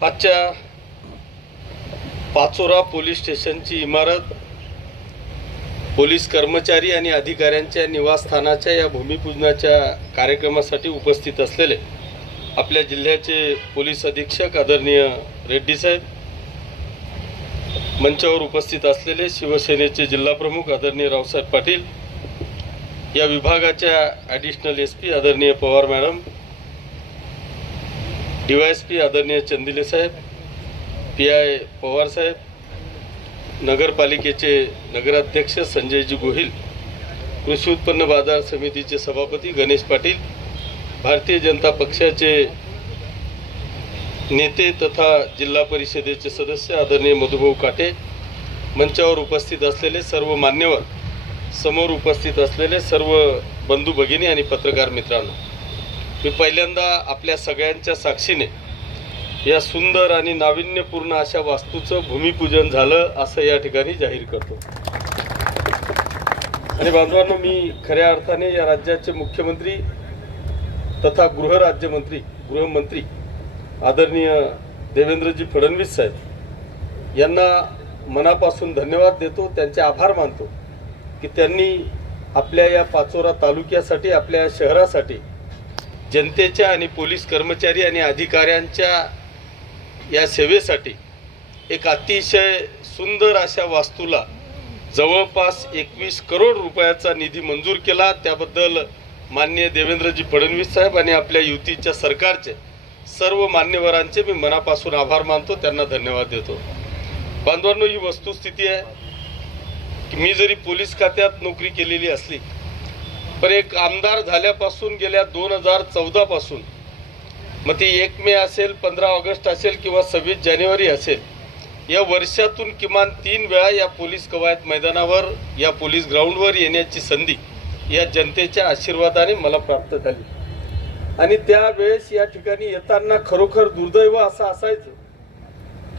आजच्या पाचोरा पोलीस स्टेशनची इमारत पोलीस कर्मचारी आणि अधिकाऱ्यांच्या निवासस्थानाच्या या भूमिपूजनाच्या कार्यक्रमासाठी उपस्थित असलेले आपल्या जिल्ह्याचे पोलीस अधीक्षक आदरणीय रेड्डी साहेब मंचावर उपस्थित असलेले शिवसेनेचे जिल्हाप्रमुख आदरणीय रावसाहेब पाटील या विभागाच्या ॲडिशनल एस पी आदरणीय पवार मॅडम डीवायएसपी आदरणीय चंदिले साहेब पी आय पवार साहेब नगरपालिकेचे नगराध्यक्ष संजयजी गोहिल कृषी उत्पन्न बाजार समितीचे सभापती गणेश पाटील भारतीय जनता पक्षाचे नेते तथा जिल्हा परिषदेचे सदस्य आदरणीय मधुभाऊ काटे मंचावर उपस्थित असलेले सर्व मान्यवर समोर उपस्थित असलेले सर्व बंधू भगिनी आणि पत्रकार मित्रांनो. मी पहिल्यांदा आपल्या सगळ्यांच्या साक्षीने या सुंदर आणि नाविन्यपूर्ण अशा वास्तूचं भूमिपूजन झालं असं या ठिकाणी जाहीर करतो. आणि बांधवांनो मी खऱ्या अर्थाने या राज्याचे मुख्यमंत्री तथा गृहराज्यमंत्री गृहमंत्री आदरणीय देवेंद्रजी फडणवीस साहेब यांना मनापासून धन्यवाद देतो त्यांचे आभार मानतो की त्यांनी आपल्या या पाचोरा तालुक्यासाठी आपल्या शहरासाठी जनतेच्या आणि पोलीस कर्मचारी आणि अधिकाऱ्यांच्या या सेवेसाठी एक अतिशय सुंदर अशा वास्तूला जवळपास एकवीस करोड रुपयाचा निधी मंजूर केला. त्याबद्दल मान्य देवेंद्रजी फडणवीस साहेब आणि आपल्या युतीच्या सरकारचे सर्व मान्यवरांचे मी मनापासून आभार मानतो. त्यांना धन्यवाद देतो. बांधवांनो ही वस्तुस्थिती आहे की मी जरी पोलीस खात्यात नोकरी केलेली असली पण एक आमदार झाल्यापासून गेल्या दोन हजार चौदा पासून मग ती एक मे असेल पंधरा ऑगस्ट असेल किंवा सव्वीस जानेवारी असेल या वर्षातून किमान तीन वेळा या पोलीस कवायत मैदानावर या पोलीस ग्राउंडवर येण्याची संधी या जनतेच्या आशीर्वादाने मला प्राप्त झाली. आणि त्यावेळेस या ठिकाणी येताना खरोखर दुर्दैव असं असायचं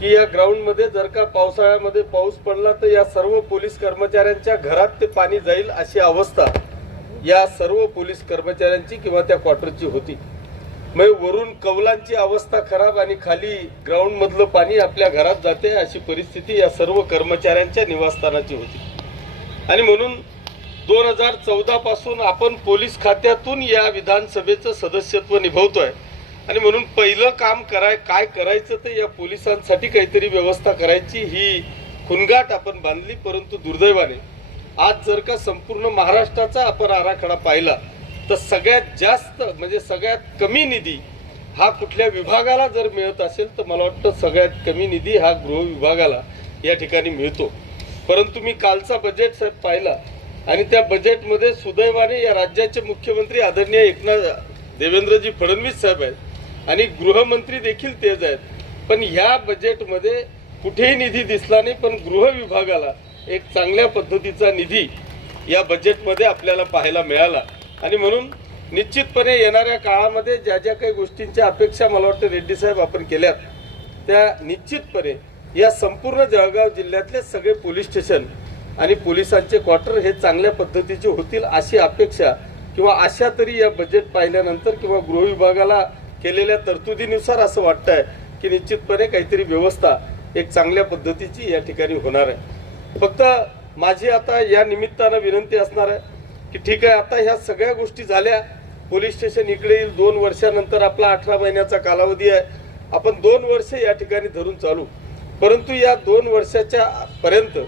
की या ग्राउंडमध्ये जर का पावसाळ्यामध्ये पाऊस पडला तर या सर्व पोलीस कर्मचाऱ्यांच्या घरात ते पाणी जाईल अशी अवस्था या सर्व पोलीस कर्मचाऱ्यांची किंवा त्या क्वार्टरची होती. मग वरून कौलांची अवस्था खराब आणि खाली ग्राउंड मधलं पाणी आपल्या घरात जाते अशी परिस्थिती या सर्व कर्मचाऱ्यांच्या निवासस्थानाची होती. आणि म्हणून दोन हजार चौदा पासून आपण पोलीस खात्यातून या विधानसभेचं सदस्यत्व निभवतोय. आणि म्हणून पहिलं काम कराय काय करायचं ते या पोलिसांसाठी काहीतरी व्यवस्था करायची ही खुणगाट आपण बांधली परंतु दुर्दैवाने आज जर का संपूर्ण महाराष्ट्राचा आपण आराखडा पाहिला तर सगळ्यात जास्त म्हणजे सगळ्यात कमी निधी हा कुठल्या विभागाला जर मिळत असेल तर मला वाटतं सगळ्यात कमी निधी हा गृह विभागाला या ठिकाणी मिळतो. परंतु मी कालचा बजेट साहेब पाहिला आणि त्या बजेटमध्ये सुदैवाने या राज्याचे मुख्यमंत्री आदरणीय एकनाथ देवेंद्रजी फडणवीस साहेब आहेत आणि गृहमंत्री देखील तेच आहेत. पण ह्या बजेटमध्ये कुठेही निधी दिसला नाही पण गृह विभागाला एक चांगल्या पद्धतीचा निधी या बजेटमध्ये आपल्याला पाहायला मिळाला. आणि म्हणून निश्चितपणे येणाऱ्या काळामध्ये ज्या ज्या काही गोष्टींच्या अपेक्षा मला वाटतं रेड्डी साहेब आपण केल्यात त्या निश्चितपणे या संपूर्ण जळगाव जिल्ह्यातले सगळे पोलीस स्टेशन आणि पोलिसांचे क्वार्टर हे चांगल्या पद्धतीचे होतील अशी अपेक्षा किंवा अशा तरी या बजेट पाहिल्यानंतर किंवा गृहविभागाला केलेल्या तरतुदीनुसार असं वाटतंय की निश्चितपणे काहीतरी व्यवस्था एक चांगल्या पद्धतीची या ठिकाणी होणार आहे. फक्त माझी आता या निमित्तानं विनंती असणार आहे की ठीक आहे आता ह्या सगळ्या गोष्टी झाल्या पोलीस स्टेशन इकडे येईल दोन वर्षानंतर आपला अठरा महिन्याचा कालावधी आहे. आपण दोन वर्ष या ठिकाणी धरून चालू. परंतु या दोन वर्षाच्या पर्यंत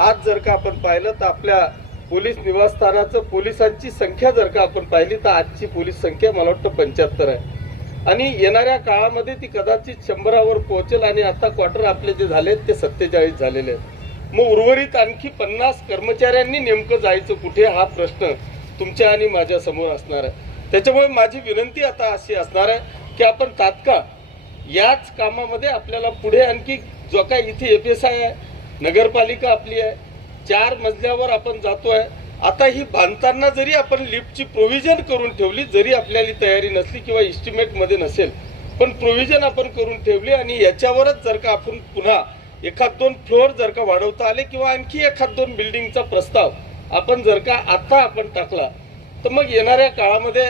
आज जर का आपण पाहिलं तर आपल्या पोलीस निवासस्थानाचं पोलिसांची संख्या जर का आपण पाहिली तर आजची पोलीस संख्या मला वाटतं पंच्याहत्तर आहे. आणि येणाऱ्या काळामध्ये ती कदाचित शंभरावर पोहोचेल आणि आता क्वार्टर आपले जे झालेत ते सत्तेचाळीस झालेले आहेत. मग उर्वरित आणखी पन्नास कर्मचाऱ्यांनी नेमकं जायचं कुठे हा प्रश्न तुमच्या आणि माझ्यासमोर असणार आहे. त्याच्यामुळे माझी विनंती आता अशी असणार आहे की आपण तात्काळ याच कामामध्ये आपल्याला पुढे आणखी जो काय इथे एफ एस आय आहे नगरपालिका आपली आहे चार मजल्यावर आपण जातोय. आता ही बांधताना जरी आपण लिफ्टची प्रोव्हिजन करून ठेवली जरी आपल्याला तयारी नसली किंवा इस्टिमेटमध्ये नसेल पण प्रोव्हिजन आपण करून ठेवली आणि याच्यावरच जर का आपण पुन्हा एखाद दोन फ्लोअर जर का वाढवता आले किंवा आणखी एखाद दोन बिल्डिंगचा प्रस्ताव आपण जर का आता आपण टाकला तर मग येणाऱ्या काळामध्ये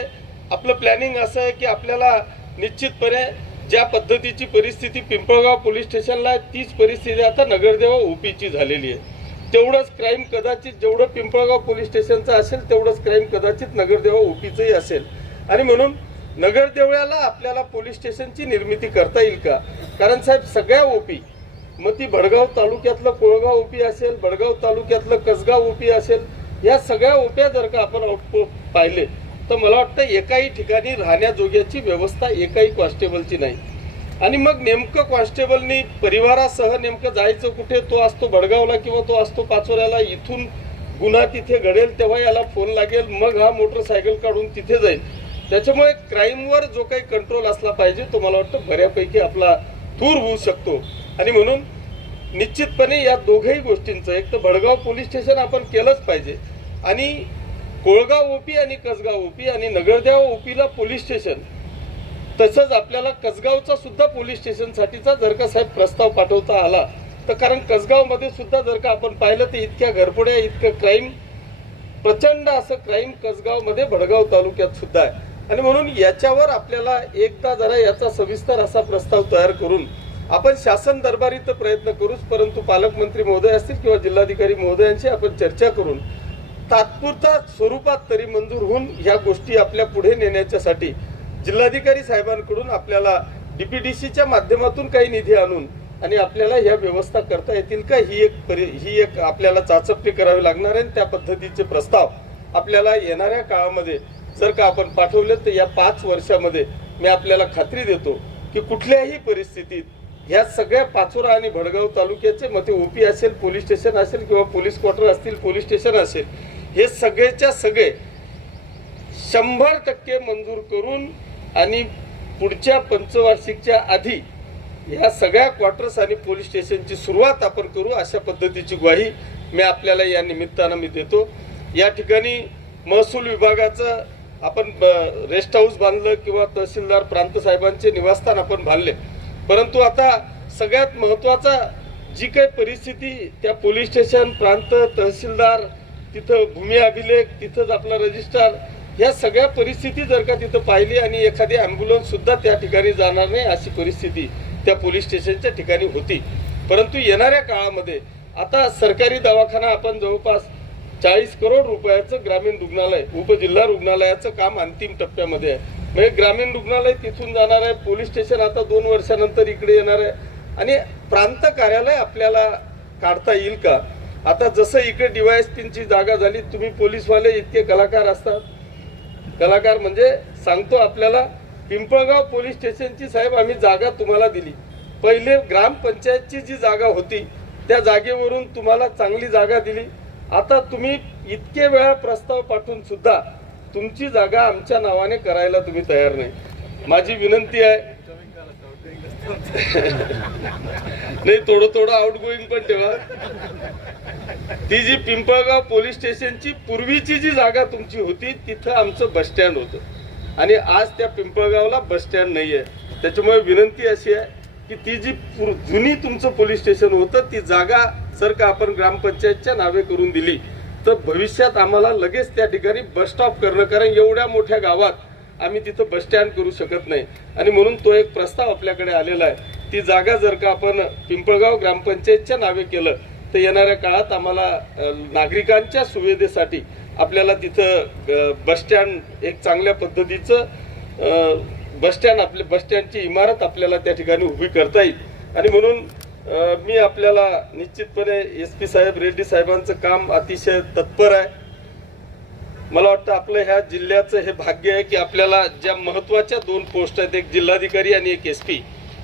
आपलं प्लॅनिंग असं आहे की आपल्याला निश्चितपणे ज्या पद्धतीची परिस्थिती पिंपळगाव पोलीस स्टेशनला आहे तीच परिस्थिती आता नगरदेवा ओपीची झालेली आहे. तेवढंच क्राईम कदाचित जेवढं पिंपळगाव पोलीस स्टेशनचं असेल तेवढंच क्राईम कदाचित नगरदेवा ओपीचंही असेल. आणि म्हणून नगरदेवळ्याला आपल्याला पोलीस स्टेशनची निर्मिती करता येईल का? कारण साहेब सगळ्या ओपी मग ती भडगाव तालुक्यातलं कोळगाव ओपी असेल भडगाव तालुक्यातलं कसगाव ओपी असेल या सगळ्या ओप्या जर का आपण आउटपो पाहिले तर मला वाटतं एकाही ठिकाणी राहण्याजोग्याची व्यवस्था एकाही कॉन्स्टेबलची नाही. आणि मग नेमकं कॉन्स्टेबलनी परिवारासह नेमकं जायचं कुठे तो असतो भडगावला किंवा तो असतो पाचोऱ्याला इथून गुन्हा तिथे घडेल तेव्हा याला फोन लागेल मग हा मोटरसायकल काढून तिथे जाईल. त्याच्यामुळे क्राईमवर जो काही कंट्रोल असला पाहिजे तो मला वाटतं बऱ्यापैकी आपला दूर होऊ शकतो. आणि म्हणून निश्चितपणे या दोघही गोष्टींचं एक तर भडगाव पोलीस स्टेशन आपण केलंच पाहिजे. आणि कोळगाव ओपी आणि कसगाव ओपी आणि नगरदेव ओपीला पोलीस स्टेशन तसंच आपल्याला कसगावचा सुद्धा पोलीस स्टेशनसाठीचा जर का साहेब प्रस्ताव पाठवता आला तर कारण कसगावमध्ये सुद्धा जर का आपण पाहिलं तर इतक्या घरपुड्या इतकं क्राईम प्रचंड असं क्राईम कसगावमध्ये भडगाव तालुक्यात सुद्धा आहे. आणि म्हणून याच्यावर आपल्याला एकदा जरा याचा सविस्तर असा प्रस्ताव तयार करून आपण शासन दरबारी तर प्रयत्न करूच परंतु पालकमंत्री महोदय असतील किंवा जिल्हाधिकारी महोदयांशी आपण चर्चा करून तात्पुरता स्वरूपात तरी मंजूर होऊन ह्या गोष्टी आपल्या पुढे नेण्याच्यासाठी जिल्हाधिकारी साहेबांकडून आपल्याला डीपीडीसीच्या माध्यमातून काही निधी आणून आणि आपल्याला ह्या व्यवस्था करता येतील का ही एक परि ही एक आपल्याला चाचपणी करावी लागणार आहे. आणि त्या पद्धतीचे प्रस्ताव आपल्याला येणाऱ्या काळामध्ये जर का आपण पाठवले तर या पाच वर्षामध्ये मी आपल्याला खात्री देतो की कुठल्याही परिस्थितीत ह्या सगळ्या पाचोरा आणि भडगाव तालुक्याचे मग ते ओपी असेल पोलीस स्टेशन असेल किंवा पोलीस क्वार्टर असतील पोलीस स्टेशन असेल हे सगळेच्या सगळे शंभर टक्के मंजूर करून आणि पुढच्या पंचवार्षिकच्या आधी या सगळ्या क्वार्टर्स आणि पोलीस स्टेशनची सुरुवात आपण करू अशा पद्धतीची ग्वाही मी आपल्याला या निमित्तानं मी देतो. या ठिकाणी महसूल विभागाचं आपण ब- रेस्ट हाऊस बांधलं किंवा तहसीलदार प्रांत साहेबांचे निवासस्थान आपण बांधले. परंतु आता सगळ्यात महत्त्वाचा जी काही परिस्थिती त्या पोलीस स्टेशन प्रांत तहसीलदार तिथं भूमी अभिलेख तिथंच आपला रजिस्ट्रार ह्या सगळ्या परिस्थिती जर का तिथं पाहिली आणि एखादी ॲम्ब्युलन्स सुद्धा त्या ठिकाणी जाणार नाही अशी परिस्थिती त्या पोलीस स्टेशनच्या ठिकाणी होती. परंतु येणाऱ्या काळामध्ये आता सरकारी दवाखाना आपण जवळपास चाळीस करोड रुपयाचं ग्रामीण रुग्णालय उपजिल्हा रुग्णालयाचं काम अंतिम टप्प्यामध्ये आहे. म्हणजे ग्रामीण रुग्णालय तिथून जाणार आहे. पोलीस स्टेशन आता दोन वर्षानंतर इकडे येणार आहे. आणि प्रांत कार्यालय आपल्याला काढता येईल का? आता जसं इकडे डीवायएसपीची जागा झाली तुम्ही पोलीसवाले इतके कलाकार असतात. कलाकार म्हणजे सांगतो आपल्याला पिंपळगाव पोलीस स्टेशनची साहेब आम्ही जागा तुम्हाला दिली. पहिले ग्रामपंचायतची जी जागा होती त्या जागेवरून तुम्हाला चांगली जागा दिली. आता तुम्ही इतके वेळा प्रस्ताव पाठवून सुद्धा तुमची जागा आमच्या नावाने करायला तुम्ही तयार नाही. माझी विनंती आहे. नाही थोडं थोडं आउट गोईंग पण ठेवा. ती जी पिंपळगाव पोलीस स्टेशनची पूर्वीची जी जागा तुमची होती तिथं आमचं बस स्टँड होतं. आणि आज त्या पिंपळगावला बस स्टँड नाही आहे त्याच्यामुळे विनंती अशी आहे की ती जी जुनी तुमचं पोलीस स्टेशन होतं ती जागा जर का आपण ग्रामपंचायतच्या नावे करून दिली. तर भविष्यात आम्हाला लगेच त्या ठिकाणी बस स्टॉप करणं कारण एवढ्या मोठ्या गावात आम्ही तिथं बस स्टँड करू शकत नाही. आणि म्हणून तो एक प्रस्ताव आपल्याकडे आलेला आहे. ती जागा जर का आपण पिंपळगाव ग्रामपंचायतच्या नावे केलं तर येणाऱ्या काळात आम्हाला नागरिकांच्या सुविधेसाठी आपल्याला तिथं बस स्टँड एक चांगल्या पद्धतीचं बस स्टँड आपले बस स्टँडची इमारत आपल्याला त्या ठिकाणी उभी करता येईल. आणि म्हणून मी आपल्याला निश्चितपणे एस पी साहेब रेड्डी साहेबांचं काम अतिशय तत्पर आहे. मला वाटतं आपलं ह्या जिल्ह्याचं हे भाग्य आहे की आपल्याला ज्या महत्त्वाच्या दोन पोस्ट आहेत एक जिल्हाधिकारी आणि एक एस पी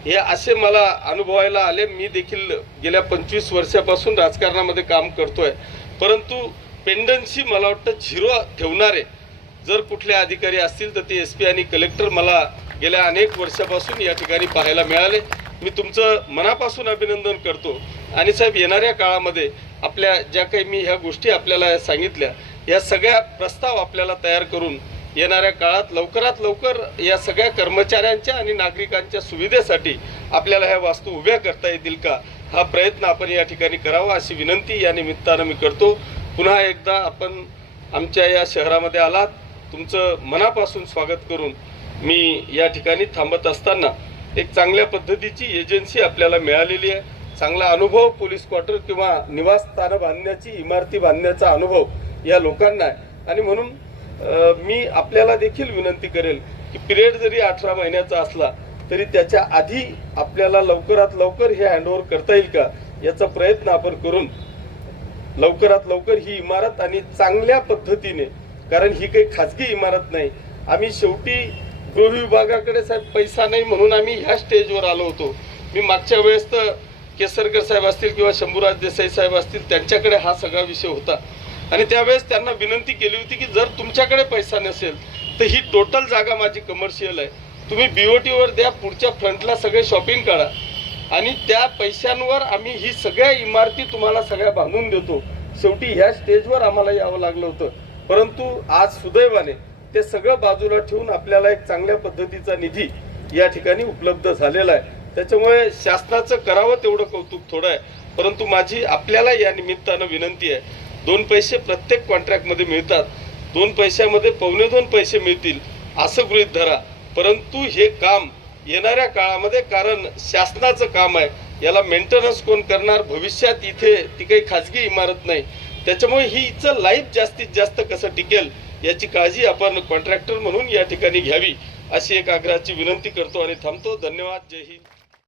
हे असे मला अनुभवायला आले. मी देखील गेल्या पंचवीस वर्षापासून राजकारणामध्ये काम करतोय. परंतु पेंडन्सी मला वाटतं झिरो ठेवणारे जर कुठले अधिकारी असतील तर ते एस पी आणि कलेक्टर मला गेल्या अनेक वर्षापासून या ठिकाणी पाहायला मिळाले. मी तुमचं मनापासून अभिनंदन करतो. आणि साहेब येणाऱ्या काळामध्ये आपल्या ज्या काही मी ह्या गोष्टी आपल्याला सांगितल्या या सगळ्या प्रस्ताव आपल्याला तयार करून येणाऱ्या काळात लवकरात लवकर या सगळ्या कर्मचाऱ्यांच्या आणि नागरिकांच्या सुविधेसाठी आपल्याला ह्या वास्तू उभ्या करता येतील का? हा प्रयत्न आपण या ठिकाणी करावा अशी विनंती या निमित्तानं मी करतो. पुन्हा एकदा आपण आमच्या या शहरामध्ये आलात. तुमचं मनापासून स्वागत करून मी या ठिकाणी थांबत असताना एक चांगल्या पद्धतीची एजन्सी आपल्याला मिळालेली आहे. चांगला अनुभव पोलीस क्वार्टर किंवा निवासस्थानं बांधण्याची इमारती बांधण्याचा अनुभव या लोकांना आहे. आणि म्हणून मी आपल्याला देखील विनंती करेल की पिरियड जरी अठरा महिन्याचा असला तरी त्याच्या आधी आपल्याला लवकरात लवकर हे हँडओव्हर करता येईल का याचा प्रयत्न आपण करून लवकरात लवकर ही इमारत आणि चांगल्या पद्धतीने कारण ही काही खाजगी इमारत नाही. आम्ही शेवटी गृह विभागाकडे साहेब पैसा नाही म्हणून आम्ही ह्या स्टेजवर आलो होतो. मी मागच्या वेळेस तर केसरकर साहेब असतील किंवा शंभूराज देसाई साहेब असतील त्यांच्याकडे हा सगळा विषय होता. आणि त्यावेळेस त्यांना विनंती केली होती की जर तुमच्याकडे पैसा नसेल तर ही टोटल जागा माझी कमर्शियल आहे. तुम्ही बीओटीवर द्या पुढच्या फ्रंटला सगळे शॉपिंग करा आणि त्या पैशांवर आम्ही ही सगळ्या इमारती तुम्हाला सगळ्या बांधून देतो. शेवटी ह्या स्टेजवर आम्हाला यावं लागलं होतं. परंतु आज सुदैवाने ते सगळं बाजूला ठेवून आपल्याला एक चांगल्या पद्धतीचा निधी या ठिकाणी उपलब्ध झालेला आहे. त्याच्यामुळे शासनाचं करावं तेवढं कौतुक थोडं आहे. परंतु माझी आपल्याला या निमित्तानं विनंती आहे दोन पैसे प्रत्येक कॉन्ट्रॅक्टमध्ये मिळतात. दोन पैशामध्ये पावणे दोन पैसे मिळतील असं गृहीत धरा. परंतु हे काम येणाऱ्या काळामध्ये कारण शासनाचं काम आहे याला मेंटेनन्स कोण करणार? भविष्यात इथे ती काही खाजगी इमारत नाही. त्याच्यामुळे ही हिचं लाईफ जास्तीत जास्त कसं टिकेल याची काळजी आपण कॉन्ट्रॅक्टर म्हणून या ठिकाणी घ्यावी अशी एक आग्रहाची विनंती करतो आणि थांबतो. धन्यवाद. जय हिंद.